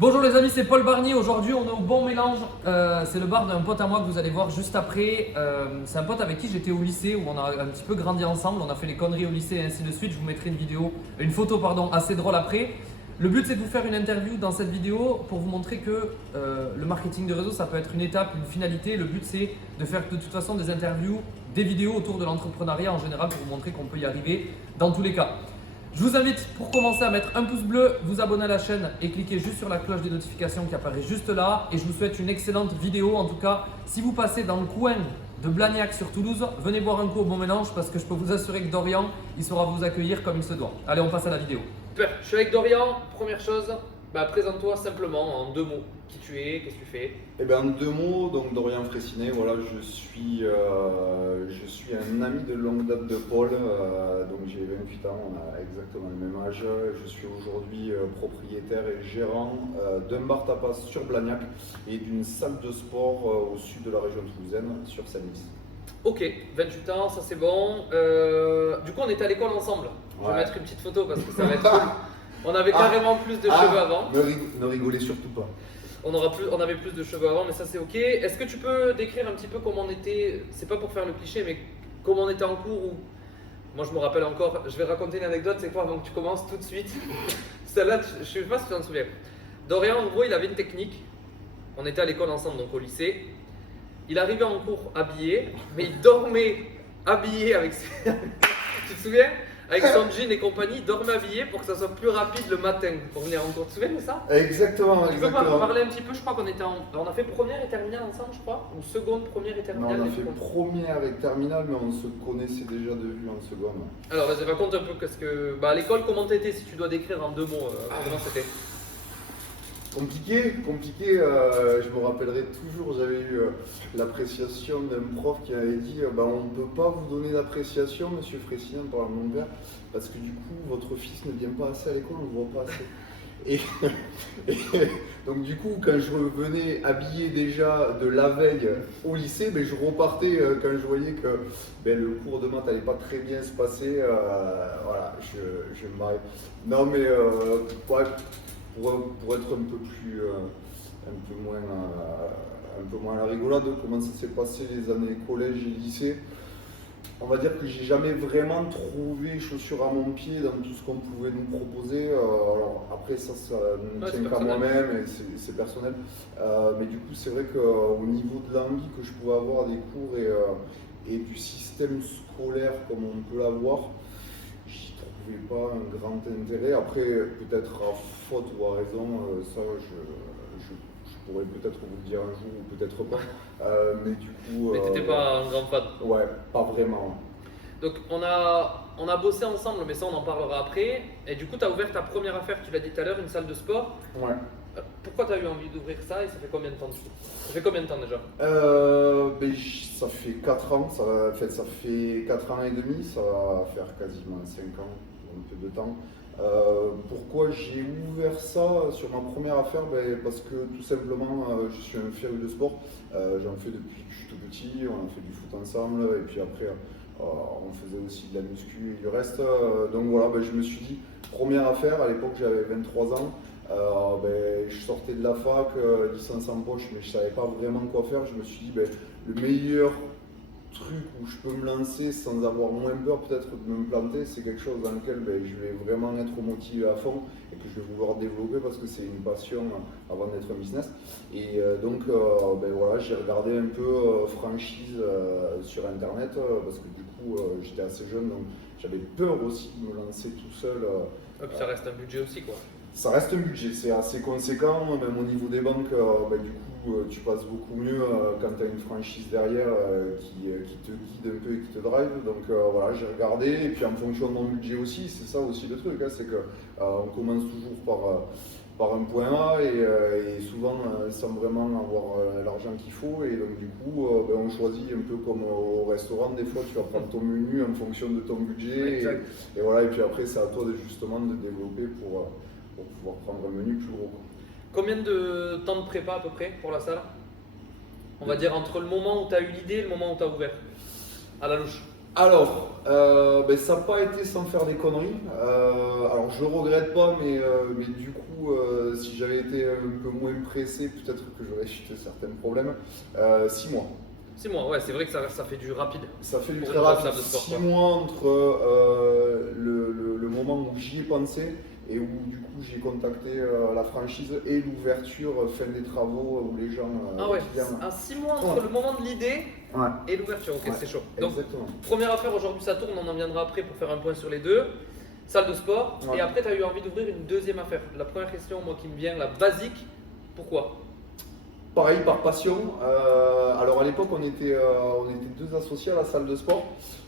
Bonjour les amis, c'est Paul Barnier. Aujourd'hui, on est au Bon Mélange. C'est le bar d'un pote à moi que vous allez voir juste après. C'est un pote avec qui j'étais au lycée où on a un petit peu grandi ensemble. On a fait les conneries au lycée et ainsi de suite. Je vous mettrai une photo assez drôle après. Le but, c'est de vous faire une interview dans cette vidéo pour vous montrer que le marketing de réseau, ça peut être une étape, une finalité. Le but, c'est de faire de toute façon des interviews, des vidéos autour de l'entrepreneuriat en général pour vous montrer qu'on peut y arriver dans tous les cas. Je vous invite pour commencer à mettre un pouce bleu, vous abonner à la chaîne et cliquer juste sur la cloche des notifications qui apparaît juste là. Et je vous souhaite une excellente vidéo. En tout cas, si vous passez dans le coin de Blagnac sur Toulouse, venez boire un coup au Bon Mélange parce que je peux vous assurer que Dorian, il saura vous accueillir comme il se doit. Allez, on passe à la vidéo. Super, je suis avec Dorian. Première chose, présente-toi simplement en deux mots. Qui tu es, qu'est-ce que tu fais? Eh bien, en deux mots, donc Dorian Fraissinet, voilà, je suis un ami de longue date de Paul, donc j'ai 28 ans, on a exactement le même âge. Je suis aujourd'hui propriétaire et gérant d'un bar tapas sur Blagnac et d'une salle de sport au sud de la région toulousaine, sur Saint-Nice. Ok, 28 ans, ça c'est bon. Du coup, on était à l'école ensemble. Je vais mettre une petite photo parce que ça va être cool. On avait carrément plus de cheveux avant. Ne rigolez surtout pas. On avait plus de cheveux avant, mais ça c'est ok. Est-ce que tu peux décrire un petit peu comment on était, c'est pas pour faire le cliché, mais comment on était en cours ou... Moi je me rappelle encore, je vais raconter une anecdote, c'est quoi avant que tu commences tout de suite. Celle-là, je sais pas si tu t'en souviens. Dorian, en gros, il avait une technique. On était à l'école ensemble, donc au lycée. Il arrivait en cours habillé, mais il dormait habillé avec ses... Tu te souviens? Avec son jean et compagnie, il dormait habillé pour que ça soit plus rapide le matin pour venir en cours. Tu te souviens de ça? Exactement, Tu peux parler un petit peu? Je crois qu'on était on a fait première et terminale ensemble, je crois. Ou seconde, première et terminale. Non, on a fait première et terminale, mais on se connaissait déjà de vue en seconde. Alors vas-y, raconte un peu qu'est-ce que... à l'école, comment t'étais si tu dois décrire en deux mots comment c'était? Compliqué. Je me rappellerai toujours, j'avais eu l'appréciation d'un prof qui avait dit on ne peut pas vous donner d'appréciation, monsieur Fraissinet, par mon père, parce que du coup, votre fils ne vient pas assez à l'école, on ne le voit pas assez. Et donc du coup, quand je revenais habillé déjà de la veille au lycée, je repartais quand je voyais que le cours de maths n'allait pas très bien se passer. Voilà, je me marrais. Non mais ouais, pour être un peu moins à la rigolade, comment ça s'est passé les années collège et lycée. On va dire que j'ai jamais vraiment trouvé chaussure à mon pied dans tout ce qu'on pouvait nous proposer. Alors après ça ne tient qu'à moi-même et c'est personnel. Mais du coup c'est vrai qu'au niveau de l'envie que je pouvais avoir des cours et du système scolaire comme on peut l'avoir, j'y trouvais pas un grand intérêt. Après peut-être à faute ou à raison, ça je pourrais peut-être vous le dire un jour ou peut-être pas. Mais du coup. Mais t'étais pas un grand fan? Ouais, pas vraiment. Donc on a bossé ensemble, mais ça on en parlera après. Et du coup, tu as ouvert ta première affaire, tu l'as dit tout à l'heure, une salle de sport. Ouais. Pourquoi tu as eu envie d'ouvrir ça et ça fait combien de temps Ça fait combien de temps déjà? Ça fait 4 ans, ça fait 4 ans et demi, ça va faire quasiment 5 ans, un peu de temps. Pourquoi j'ai ouvert ça sur ma première affaire? Parce que tout simplement je suis un féru de sport, j'en fais depuis que je suis tout petit, on a fait du foot ensemble et puis après on faisait aussi de la muscu et du reste. Donc voilà, je me suis dit, première affaire, à l'époque j'avais 23 ans, je sortais de la fac, licence en poche, mais je ne savais pas vraiment quoi faire. Je me suis dit, le meilleur truc où je peux me lancer sans avoir moins peur peut-être de me planter, c'est quelque chose dans lequel je vais vraiment être motivé à fond et que je vais vouloir développer parce que c'est une passion avant d'être un business. Et donc voilà, j'ai regardé un peu franchise sur internet parce que du coup j'étais assez jeune, donc j'avais peur aussi de me lancer tout seul. Et puis ça reste un budget aussi quoi. Ça reste un budget, c'est assez conséquent, même au niveau des banques, du coup tu passes beaucoup mieux quand tu as une franchise derrière qui te guide un peu et qui te drive. Donc voilà, j'ai regardé, et puis en fonction de mon budget aussi, c'est ça aussi le truc, c'est qu'on commence toujours par un point A et souvent sans vraiment avoir l'argent qu'il faut. Et donc du coup, on choisit un peu comme au restaurant, des fois tu vas prendre ton menu en fonction de ton budget. Et voilà, et puis après c'est à toi justement de développer pour pouvoir prendre un menu plus gros. Combien de temps de prépa à peu près pour la salle? On va dire entre le moment où tu as eu l'idée et le moment où tu as ouvert, à la louche. Alors, ça n'a pas été sans faire des conneries. Alors je regrette pas, mais du coup, si j'avais été un peu moins pressé, peut-être que j'aurais évité certains problèmes. 6 mois. 6 mois, ouais, c'est vrai que ça fait du rapide. Ça fait du Pour très une rapide. salle de sport, 6 quoi. mois entre le moment où j'y ai pensé et où du coup j'ai contacté la franchise et l'ouverture fin des travaux où les gens Ah ouais, viennent. 6 mois entre Ouais. le moment de l'idée Ouais, et l'ouverture, ok, ouais, c'est chaud. Donc, exactement. première affaire, aujourd'hui ça tourne, on en viendra après pour faire un point sur les deux. Salle de sport, Ouais. et après tu as eu envie d'ouvrir une deuxième affaire. La première question, moi qui me vient, la basique, pourquoi? Pareil, par passion. Alors à l'époque, on était deux associés à la salle de sport.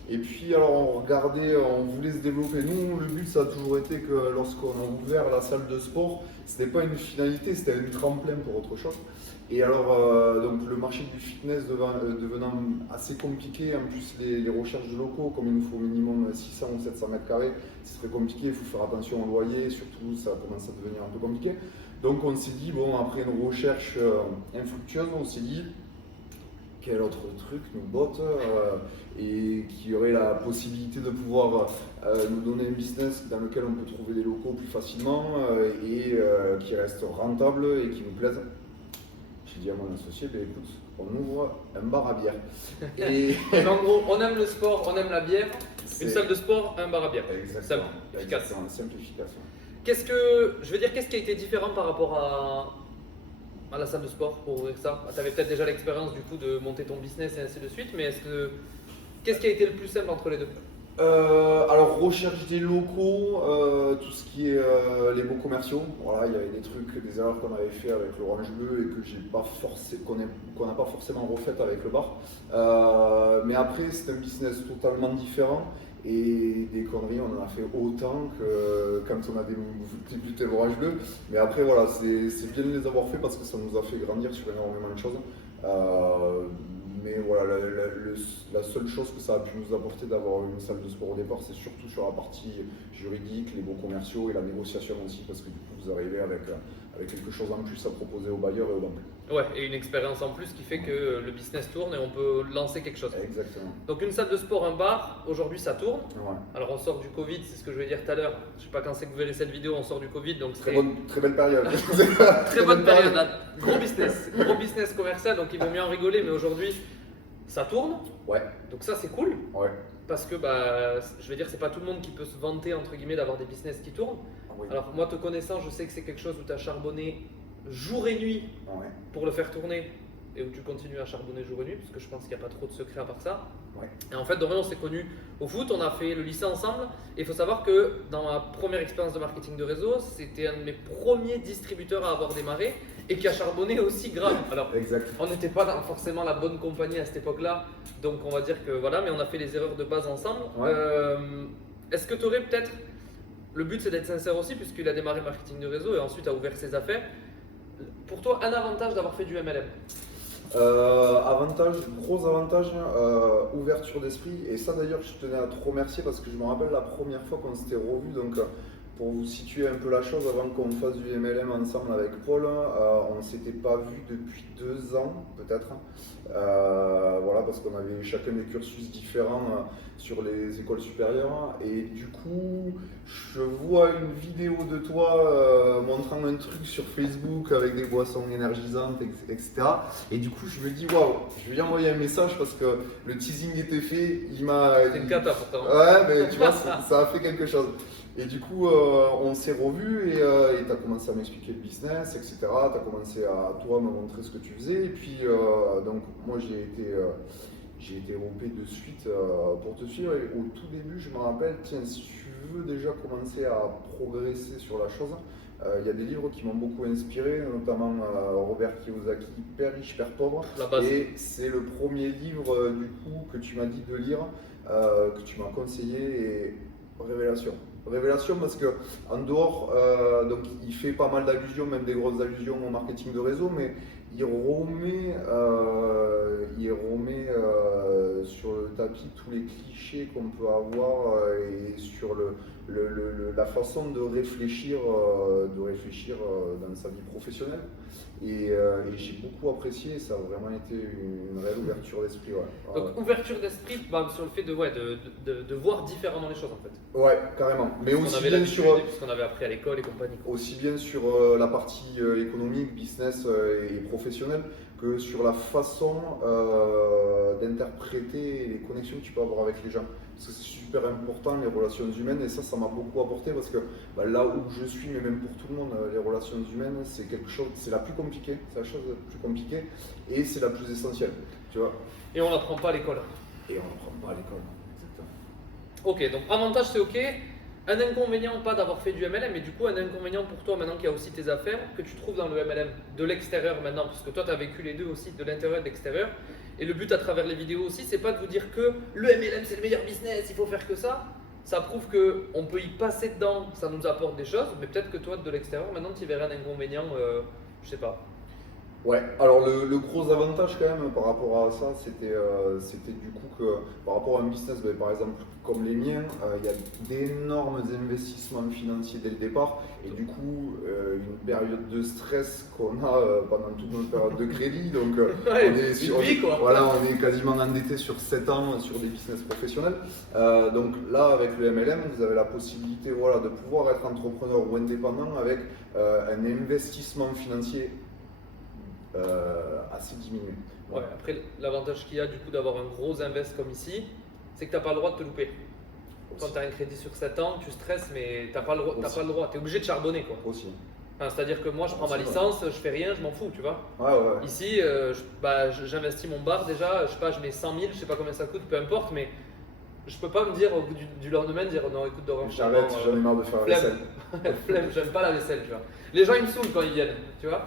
Et puis, alors on regardait, on voulait se développer. Nous, le but, ça a toujours été que lorsqu'on a ouvert la salle de sport, c'était pas une finalité, c'était un tremplin pour autre chose. Et alors, donc le marché du fitness devenant assez compliqué, en plus les recherches de locaux, comme il nous faut au minimum 600 ou 700 mètres carrés, c'est très compliqué, il faut faire attention au loyer, surtout ça commence à devenir un peu compliqué. Donc on s'est dit, bon, après une recherche infructueuse, on s'est dit, quel autre truc nous botte et qui aurait la possibilité de pouvoir nous donner un business dans lequel on peut trouver des locaux plus facilement et qui reste rentable et qui nous plaise. J'ai dit à mon associé, ben, écoute, on ouvre un bar à bière. Et En gros, on aime le sport, on aime la bière, c'est une salle de sport, un bar à bière. exactement, Simple, efficace. exactement, simplification. Qu'est-ce qui a été différent par rapport à la salle de sport pour ouvrir ça? Tu avais peut-être déjà l'expérience du coup de monter ton business et ainsi de suite, mais qu'est-ce qui a été le plus simple entre les deux? Alors recherche des locaux, tout ce qui est les baux commerciaux. Voilà, il y avait des trucs, des erreurs qu'on avait fait avec l'Orange Bleu et que qu'on n'a pas forcément refait avec le bar. Mais après, c'est un business totalement différent et des conneries, on en a fait autant que quand on a débuté l'Orange Bleu. Mais après, voilà, c'est bien de les avoir fait parce que ça nous a fait grandir sur énormément de choses. Mais voilà, la seule chose que ça a pu nous apporter d'avoir une salle de sport au départ, c'est surtout sur la partie juridique, les baux commerciaux et la négociation aussi, parce que du coup, vous arrivez avec quelque chose en plus à proposer aux bailleurs et aux banques. Ouais, et une expérience en plus qui fait que le business tourne et on peut lancer quelque chose. Exactement. Donc une salle de sport, un bar, aujourd'hui ça tourne. Ouais. Alors on sort du Covid, c'est ce que je voulais dire tout à l'heure. Je sais pas quand c'est que vous verrez cette vidéo, on sort du Covid, donc Très belle période. très bonne période. Là. Gros business commercial, donc il vaut mieux en rigoler, mais aujourd'hui ça tourne. Ouais, Donc ça c'est cool. ouais. Parce que je vais dire, c'est pas tout le monde qui peut se vanter entre guillemets d'avoir des business qui tournent. Oui. Alors moi te connaissant, je sais que c'est quelque chose où tu as charbonné jour et nuit Ouais. pour le faire tourner et où tu continues à charbonner jour et nuit, parce que je pense qu'il n'y a pas trop de secrets à part ça. Ouais. Et en fait, Dorian, on s'est connus au foot, on a fait le lycée ensemble. Et il faut savoir que dans ma première expérience de marketing de réseau, c'était un de mes premiers distributeurs à avoir démarré et qui a charbonné aussi grave. Alors, Exact. on n'était pas dans forcément la bonne compagnie à cette époque-là, donc on va dire que voilà, mais on a fait les erreurs de base ensemble. Ouais. Est-ce que tu aurais peut-être. Le but c'est d'être sincère aussi, puisqu'il a démarré marketing de réseau et ensuite a ouvert ses affaires. Pour toi, un avantage d'avoir fait du MLM? Gros avantage, ouverture d'esprit. Et ça d'ailleurs, je tenais à te remercier parce que je me rappelle la première fois qu'on s'était revus. Donc, pour vous situer un peu la chose, avant qu'on fasse du MLM ensemble avec Paul, on ne s'était pas vu depuis 2 ans peut-être. Voilà, parce qu'on avait chacun des cursus différents sur les écoles supérieures. Et du coup, je vois une vidéo de toi montrant un truc sur Facebook avec des boissons énergisantes, etc. Et du coup, je me dis, waouh, je vais lui envoyer un message parce que le teasing était fait. C'est une cata pourtant. Ouais, mais tu vois, ça a fait quelque chose. Et du coup, on s'est revus et tu as commencé à m'expliquer le business, etc. Tu as commencé à toi me montrer ce que tu faisais. Et puis, donc, moi, j'ai été OP de suite pour te suivre. Et au tout début, je me rappelle, tiens, si tu veux déjà commencer à progresser sur la chose, il y a des livres qui m'ont beaucoup inspiré, notamment Robert Kiyosaki, Père riche, Père pauvre. La base. Et c'est le premier livre du coup que tu m'as dit de lire, que tu m'as conseillé, et révélation. Révélation parce que en dehors, donc il fait pas mal d'allusions, même des grosses allusions au marketing de réseau, mais il remet sur le tapis tous les clichés qu'on peut avoir et sur la façon de réfléchir dans sa vie professionnelle. Et j'ai beaucoup apprécié, ça a vraiment été une réelle ouverture d'esprit. Ouais. Donc ouverture d'esprit sur le fait de voir différemment les choses en fait. Ouais, carrément. Mais Parce aussi bien sur, ce qu'on avait appris à l'école et compagnie. aussi bien sur la partie économique, business et professionnelle, que sur la façon d'interpréter les connexions que tu peux avoir avec les gens. Parce que c'est super important, les relations humaines, et ça m'a beaucoup apporté parce que là où je suis, mais même pour tout le monde, les relations humaines, c'est quelque chose, c'est la plus compliquée, c'est la chose la plus compliquée, et c'est la plus essentielle, tu vois. Et on l'apprend pas à l'école. Et on n'apprend pas à l'école, exactement. Ok, donc avantage c'est ok. Un inconvénient, pas d'avoir fait du MLM, mais du coup un inconvénient pour toi maintenant qu'il y a aussi tes affaires, que tu trouves dans le MLM de l'extérieur maintenant, parce que toi tu as vécu les deux aussi, de l'intérieur et de l'extérieur. Et le but à travers les vidéos aussi, c'est pas de vous dire que le MLM c'est le meilleur business, il faut faire que ça. Ça prouve qu'on peut y passer dedans, ça nous apporte des choses, mais peut-être que toi de l'extérieur, maintenant tu verrais un inconvénient, je sais pas. Ouais, alors le gros avantage quand même par rapport à ça, c'était du coup que par rapport à un business, par exemple comme les miens, il y a d'énormes investissements financiers dès le départ et du coup une période de stress qu'on a pendant toute notre période de crédit, donc Ouais, on est sur, une vie, quoi. voilà, on est quasiment endetté sur 7 ans sur des business professionnels. Donc là avec le MLM, vous avez la possibilité de pouvoir être entrepreneur ou indépendant avec un investissement financier assez diminué. Ouais, après, l'avantage qu'il y a du coup d'avoir un gros invest comme ici, c'est que tu n'as pas le droit de te louper. Quand tu as un crédit sur 7 ans, tu stresses, mais tu n'as pas le droit. Tu es obligé de charbonner, quoi. Aussi. Enfin, c'est-à-dire que moi, je prends ma licence, je fais rien, je m'en fous, tu vois. Ouais. Ici, j'investis mon bar déjà, je sais pas, je mets 100 000, je sais pas combien ça coûte, peu importe, mais je peux pas me dire au bout du lendemain, dire non, écoute, Doran, j'arrête, j'en ai marre de faire la vaisselle. Flemme, j'aime pas la vaisselle, tu vois. Les gens, ils me saoulent quand ils viennent, tu vois.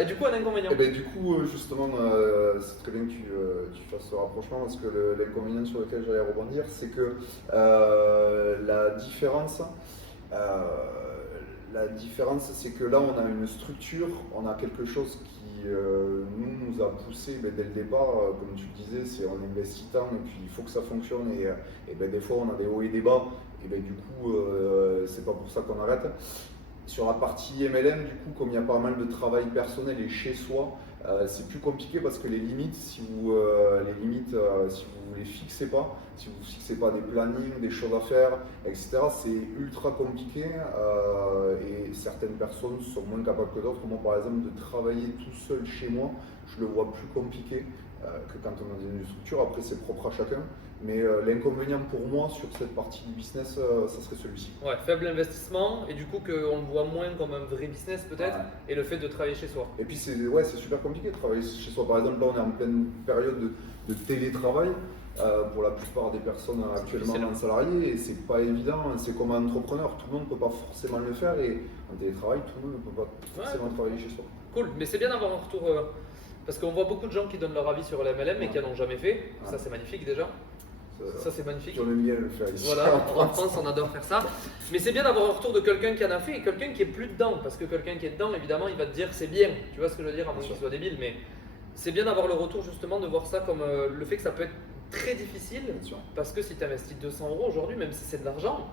Et du coup, un inconvénient. Et du coup, justement, c'est très bien que tu fasses ce rapprochement parce que l'inconvénient sur lequel j'allais rebondir, c'est que la différence, c'est que là, on a une structure, on a quelque chose qui nous a poussé dès le départ, comme tu le disais, c'est on investit tant et puis il faut que ça fonctionne et des fois, on a des hauts et des bas et du coup, c'est pas pour ça qu'on arrête. Sur la partie MLM, du coup, comme il y a pas mal de travail personnel et chez soi, c'est plus compliqué parce que les limites, si vous les fixez pas, si vous fixez pas des plannings, des choses à faire, etc., c'est ultra compliqué et certaines personnes sont moins capables que d'autres. Moi, par exemple, de travailler tout seul chez moi, je le vois plus compliqué que quand on est dans une structure. Après, c'est propre à chacun. Mais l'inconvénient pour moi sur cette partie du business, ça serait celui-ci. Ouais, faible investissement et du coup qu'on le voit moins comme un vrai business peut-être, et le fait de travailler chez soi. Et puis c'est super compliqué de travailler chez soi. Par exemple, là on est en pleine période de télétravail pour la plupart des personnes actuellement en salarié et c'est pas évident. C'est comme un entrepreneur, tout le monde ne peut pas forcément le faire et en télétravail, tout le monde ne peut pas forcément travailler chez soi. Cool, mais c'est bien d'avoir un retour parce qu'on voit beaucoup de gens qui donnent leur avis sur le MLM mais qui n'en ont jamais fait. Ça c'est magnifique déjà. Ça c'est magnifique. On aime bien le faire ici. Voilà, en France on adore faire ça. Mais c'est bien d'avoir un retour de quelqu'un qui en a fait et quelqu'un qui est plus dedans. Parce que quelqu'un qui est dedans, évidemment, il va te dire c'est bien. Tu vois ce que je veux dire, à moins qu'il soit débile. Mais c'est bien d'avoir le retour justement, de voir ça comme le fait que ça peut être très difficile. Parce que si tu investis 200 € aujourd'hui, même si c'est de l'argent,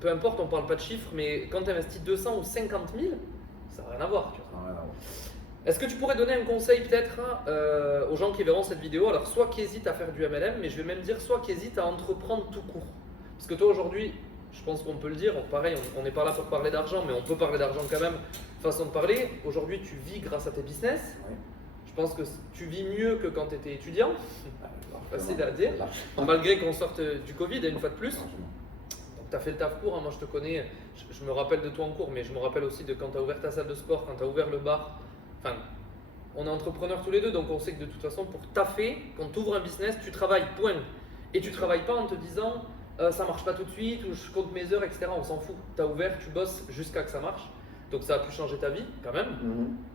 peu importe, on parle pas de chiffres, mais quand tu investis 200 ou 50 000, ça n'a rien à voir. Tu vois. Ça n'a rien à voir. Est-ce que tu pourrais donner un conseil peut-être aux gens qui verront cette vidéo? Alors soit qui hésitent à faire du MLM, mais je vais même dire soit qui hésitent à entreprendre tout court. Parce que toi aujourd'hui, je pense qu'on peut le dire, pareil, on n'est pas là pour parler d'argent, mais on peut parler d'argent quand même, façon de parler. Aujourd'hui tu vis grâce à tes business. Oui. Je pense que tu vis mieux que quand tu étais étudiant. Facile à dire. Malgré qu'on sorte du Covid, une fois de plus. Donc tu as fait le taf court, hein. Moi je te connais, je me rappelle de toi en cours, mais je me rappelle aussi de quand tu as ouvert ta salle de sport, quand tu as ouvert le bar. Enfin, on est entrepreneurs tous les deux, donc on sait que de toute façon, pour taffer, quand tu ouvres un business, tu travailles, point. Et tu travailles pas en te disant ça marche pas tout de suite ou je compte mes heures, etc. On s'en fout. Tu as ouvert, tu bosses jusqu'à que ça marche. Donc ça a pu changer ta vie quand même.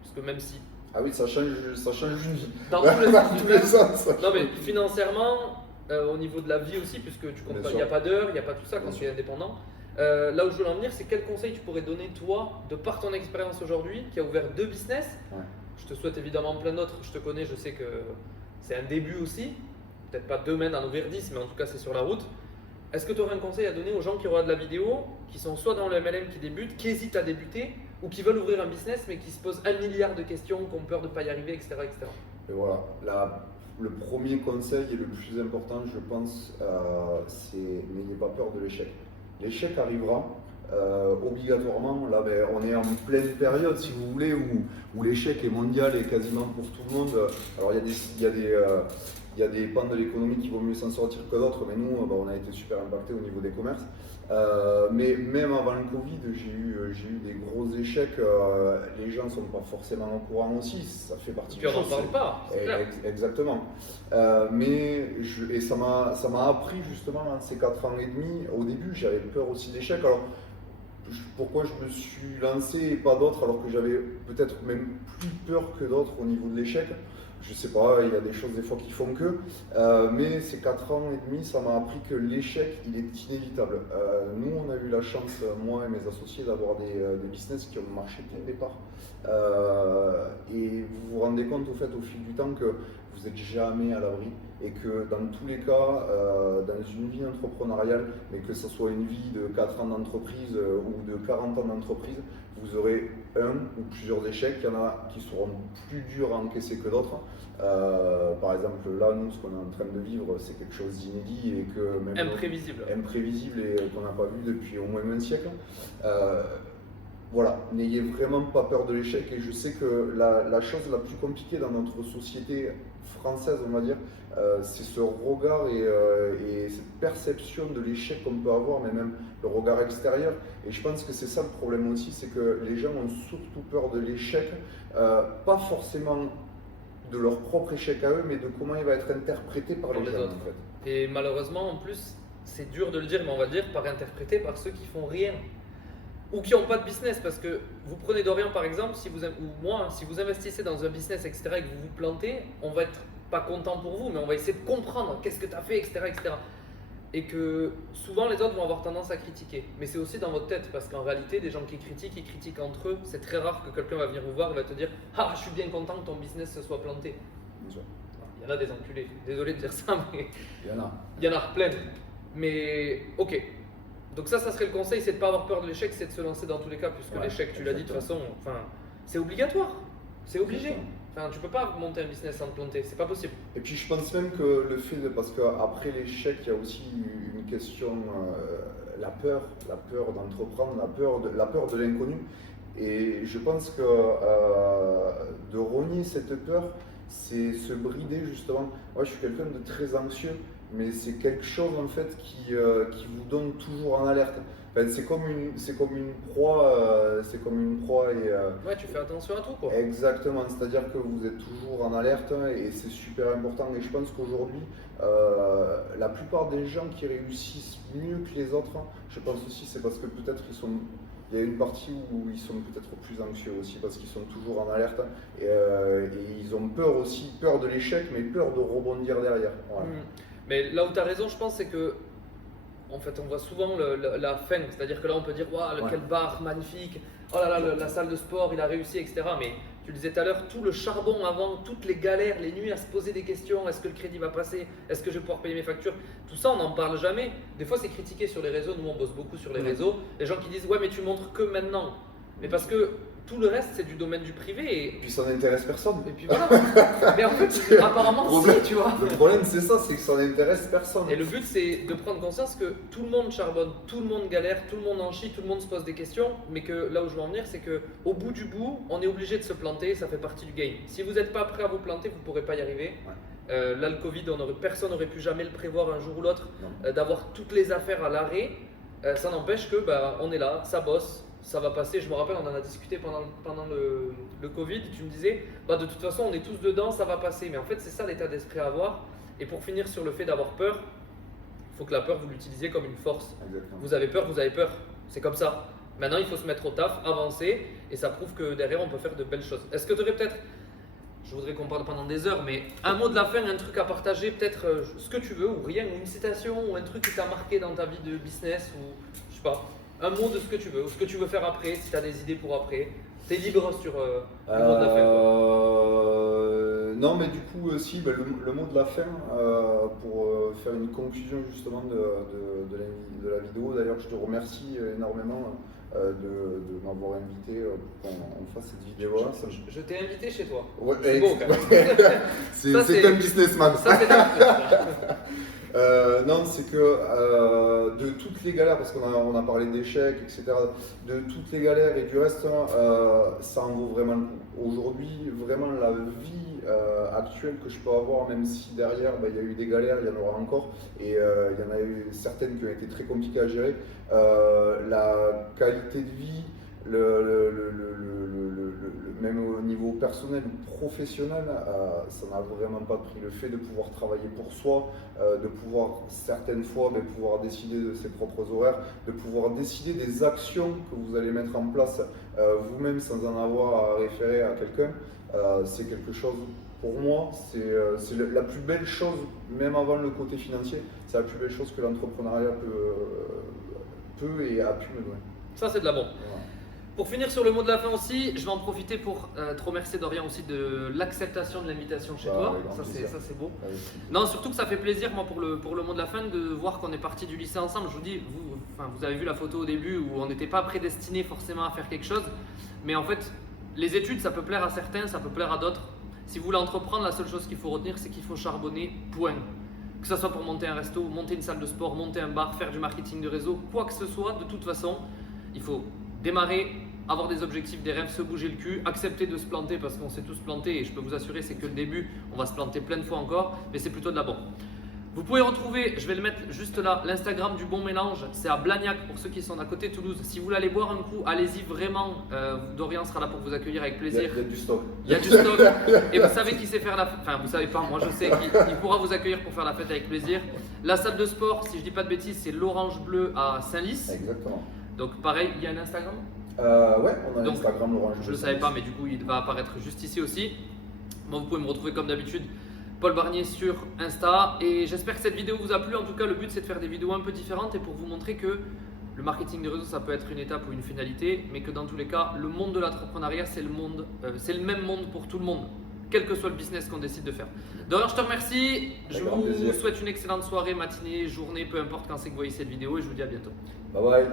Parce que même si. Ah oui, ça change une vie. Dans tous les sens. Non, mais financièrement, au niveau de la vie aussi, puisque tu comptes pas, il n'y a pas d'heure, il n'y a pas tout ça quand tu es indépendant. Là où je veux en venir, c'est quel conseil tu pourrais donner toi, de par ton expérience aujourd'hui, qui a ouvert 2 business. Je te souhaite évidemment plein d'autres, je te connais, je sais que c'est un début aussi. Peut-être pas demain d'en ouvrir 10, mais en tout cas c'est sur la route. est-ce que tu aurais un conseil à donner aux gens qui regardent la vidéo, qui sont soit dans le MLM qui débutent, qui hésitent à débuter, ou qui veulent ouvrir un business mais qui se posent 1 milliard de questions, qui ont peur de ne pas y arriver, etc. etc. Et voilà, le premier conseil et le plus important, je pense, c'est n'ayez pas peur de l'échec. L'échec arrivera. Obligatoirement, là on est en pleine période si vous voulez où l'échec est mondial et quasiment pour tout le monde. Alors il y a des pans de l'économie qui vont mieux s'en sortir que d'autres, mais nous on a été super impactés au niveau des commerces. Mais même avant le Covid, j'ai eu des gros échecs. Les gens ne sont pas forcément au courant aussi, ça fait partie du jeu. Puis on n'en parle pas, c'est clair. Exactement. Et ça m'a appris justement ces 4 ans et demi. Au début, j'avais peur aussi d'échecs. Alors, pourquoi je me suis lancé et pas d'autres alors que j'avais peut-être même plus peur que d'autres au niveau de l'échec? Je sais pas, il y a des choses des fois qui font que, mais ces 4 ans et demi, ça m'a appris que l'échec, il est inévitable. Nous, on a eu la chance, moi et mes associés, d'avoir des business qui ont marché dès le départ. Et vous vous rendez compte au fait au fil du temps que vous n'êtes jamais à l'abri et que dans tous les cas, dans une vie entrepreneuriale, mais que ce soit une vie de 4 ans d'entreprise ou de 40 ans d'entreprise, vous aurez un ou plusieurs échecs. Il y en a qui seront plus durs à encaisser que d'autres. Par exemple, là, nous, ce qu'on est en train de vivre, c'est quelque chose d'inédit et que même imprévisible et qu'on n'a pas vu depuis au moins un siècle. Voilà, n'ayez vraiment pas peur de l'échec. Et je sais que la chose la plus compliquée dans notre société française, on va dire, c'est ce regard et cette perception de l'échec qu'on peut avoir, mais même le regard extérieur. Et je pense que c'est ça le problème aussi, c'est que les gens ont surtout peur de l'échec, pas forcément de leur propre échec à eux, mais de comment il va être interprété par les gens, autres. En fait. Et malheureusement, en plus, c'est dur de le dire, mais on va le dire, par interprété par ceux qui font rien. Ou qui n'ont pas de business, parce que vous prenez Dorian par exemple, ou moi, si vous investissez dans un business, etc., et que vous vous plantez, on va être pas content pour vous, mais on va essayer de comprendre qu'est-ce que tu as fait, etc., etc. Et que souvent les autres vont avoir tendance à critiquer. Mais c'est aussi dans votre tête, parce qu'en réalité, des gens qui critiquent, ils critiquent entre eux. C'est très rare que quelqu'un va venir vous voir et va te dire « Ah, je suis bien content que ton business se soit planté. » Il y en a des enculés, désolé de dire ça, mais il y en a plein. Mais ok. Donc ça serait le conseil, c'est de ne pas avoir peur de l'échec, c'est de se lancer dans tous les cas, puisque l'échec, tu l'as dit de toute façon, c'est obligatoire, c'est obligé. Enfin, tu peux pas monter un business sans te planter, c'est pas possible. Et puis je pense même que le fait parce qu'après l'échec, il y a aussi une question, la peur d'entreprendre, la peur de l'inconnu. Et je pense que de renier cette peur, c'est se brider justement. Moi, je suis quelqu'un de très anxieux. Mais c'est quelque chose en fait qui vous donne toujours en alerte. Enfin, c'est comme une proie, et. Ouais, tu fais attention à tout quoi. Exactement, c'est-à-dire que vous êtes toujours en alerte et c'est super important. Et je pense qu'aujourd'hui, la plupart des gens qui réussissent mieux que les autres, je pense aussi c'est parce que peut-être il y a une partie où ils sont peut-être plus anxieux aussi parce qu'ils sont toujours en alerte et ils ont peur de l'échec, mais peur de rebondir derrière. Voilà. Mais là où tu as raison, je pense, c'est que en fait, on voit souvent la fin. C'est-à-dire que là, on peut dire waouh, quel bar magnifique, oh là là, la salle de sport, il a réussi, etc. Mais tu le disais tout à l'heure, tout le charbon avant, toutes les galères, les nuits à se poser des questions, est-ce que le crédit va passer, est-ce que je vais pouvoir payer mes factures, tout ça, on n'en parle jamais. Des fois, c'est critiqué sur les réseaux. Nous, on bosse beaucoup sur les réseaux. Les gens qui disent ouais, mais tu montres que maintenant. Mais parce que tout le reste, c'est du domaine du privé. Et puis ça n'intéresse personne. Et puis voilà. Mais en fait, apparemment, si, tu vois. Le problème, c'est ça, c'est que ça n'intéresse personne. Et le but, c'est de prendre conscience que tout le monde charbonne, tout le monde galère, tout le monde en chie, tout le monde se pose des questions. Mais que là où je veux en venir, c'est qu'au bout du bout, on est obligé de se planter, ça fait partie du game. Si vous n'êtes pas prêt à vous planter, vous ne pourrez pas y arriver. Là, le Covid, personne n'aurait pu jamais le prévoir un jour ou l'autre, d'avoir toutes les affaires à l'arrêt. Ça n'empêche que on est là, ça bosse. Ça va passer, je me rappelle, on en a discuté pendant le Covid, tu me disais, de toute façon on est tous dedans, ça va passer. Mais en fait c'est ça l'état d'esprit à avoir. Et pour finir sur le fait d'avoir peur, il faut que la peur vous l'utilisiez comme une force. Exactement. Vous avez peur, c'est comme ça. Maintenant il faut se mettre au taf, avancer, et ça prouve que derrière on peut faire de belles choses. Est-ce que tu aurais peut-être, je voudrais qu'on parle pendant des heures, mais un mot de la fin, un truc à partager, peut-être ce que tu veux, ou rien, ou une citation, ou un truc qui t'a marqué dans ta vie de business, ou je sais pas. Un mot de ce que tu veux, ou ce que tu veux faire après, si tu as des idées pour après. Tu es libre sur le mot de la fin. Non, mais du coup, si, le mot de la fin, pour faire une conclusion justement de la vidéo. D'ailleurs, je te remercie énormément de m'avoir invité pour qu'on fasse cette vidéo. Je t'ai invité chez toi. Ouais, C'est beau, quand même. c'est un businessman. Ça, c'est Non, c'est que de toutes les galères, parce qu'on a parlé d'échecs, etc., de toutes les galères et du reste, ça en vaut vraiment le coup. Aujourd'hui, vraiment, la vie actuelle que je peux avoir, même si derrière, il y a eu des galères, il y en aura encore, et il y en a eu certaines qui ont été très compliquées à gérer, la qualité de vie, même au niveau personnel ou professionnel, ça n'a vraiment pas de prix. Le fait de pouvoir travailler pour soi, de pouvoir certaines fois pouvoir décider de ses propres horaires, de pouvoir décider des actions que vous allez mettre en place vous-même sans en avoir à référer à quelqu'un, c'est quelque chose, pour moi, c'est la plus belle chose, même avant le côté financier, c'est la plus belle chose que l'entrepreneuriat peut et a pu me donner. Ça, c'est de la bombe. Voilà. Pour finir sur le mot de la fin aussi, je vais en profiter pour te remercier Dorian aussi de l'acceptation de l'invitation chez toi. Ça c'est beau. Non, surtout que ça fait plaisir moi pour le mot de la fin de voir qu'on est parti du lycée ensemble. Je vous dis, vous avez vu la photo au début où on n'était pas prédestinés forcément à faire quelque chose. Mais en fait, les études ça peut plaire à certains, ça peut plaire à d'autres. Si vous voulez entreprendre, la seule chose qu'il faut retenir c'est qu'il faut charbonner, point. Que ce soit pour monter un resto, monter une salle de sport, monter un bar, faire du marketing de réseau, quoi que ce soit, de toute façon, il faut démarrer, avoir des objectifs, des rêves, se bouger le cul, accepter de se planter parce qu'on s'est tous plantés et je peux vous assurer c'est que le début, on va se planter plein de fois encore, mais c'est plutôt de la bombe. Vous pouvez retrouver, je vais le mettre juste là, l'Instagram du Bon Mélange, c'est à Blagnac pour ceux qui sont à côté de Toulouse. Si vous voulez aller boire un coup, allez-y vraiment, Dorian sera là pour vous accueillir avec plaisir. Il y a du stock. Il y a du stock et vous savez qui sait faire la fête, enfin vous savez pas, moi je sais qu'il pourra vous accueillir pour faire la fête avec plaisir. La salle de sport, si je dis pas de bêtises, c'est l'Orange Bleu à Saint-Lys. Exactement. Donc pareil, il y a un Instagram. Ouais, on a Donc, Instagram Laurent. Je ne le savais pas, mais du coup, il va apparaître juste ici aussi. Bon, vous pouvez me retrouver comme d'habitude, Paul Barnier sur Insta. Et j'espère que cette vidéo vous a plu. En tout cas, le but, c'est de faire des vidéos un peu différentes et pour vous montrer que le marketing de réseau, ça peut être une étape ou une finalité, mais que dans tous les cas, le monde de l'entrepreneuriat, c'est le même monde pour tout le monde, quel que soit le business qu'on décide de faire. D'ailleurs, je te remercie. Je vous souhaite une excellente soirée, matinée, journée, peu importe quand c'est que vous voyez cette vidéo et je vous dis à bientôt. Bye bye.